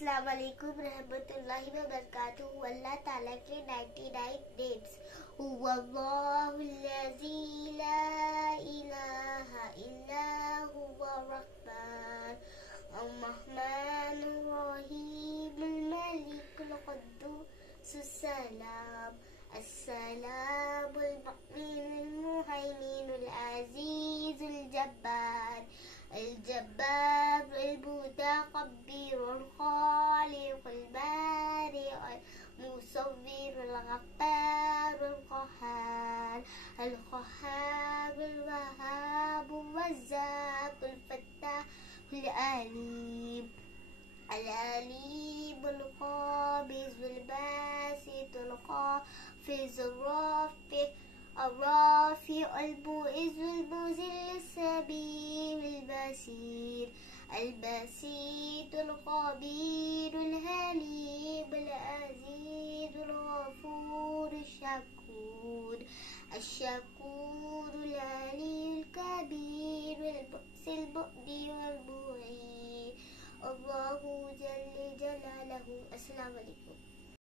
अस्सलाम वालेकुम रहमतुल्लाहि व बरकातुहू। अल्लाह ताला के 99 नेम्स। हुवल्लाहुल्लज़ी ला इलाहा इल्ला हुवर रहमान अर्रहमानुर रहीमुल मलिकुल कुद्दूसुस सलाम अस्सलामुल मुअ्मिनुल मुहैमिनुल अज़ीज़ुल जब्बार الجبار المتكبر الخالق البارئ المصور الغفار القهار الوهاب الرزاق الفتاح العليم القابض الباسط الخافض الرافع المعز المذل السميع البصير الخبير الحليم العزيز الغفور الشكور العلي الكبير المؤمن والمعين الله جل جلاله. السلام عليكم.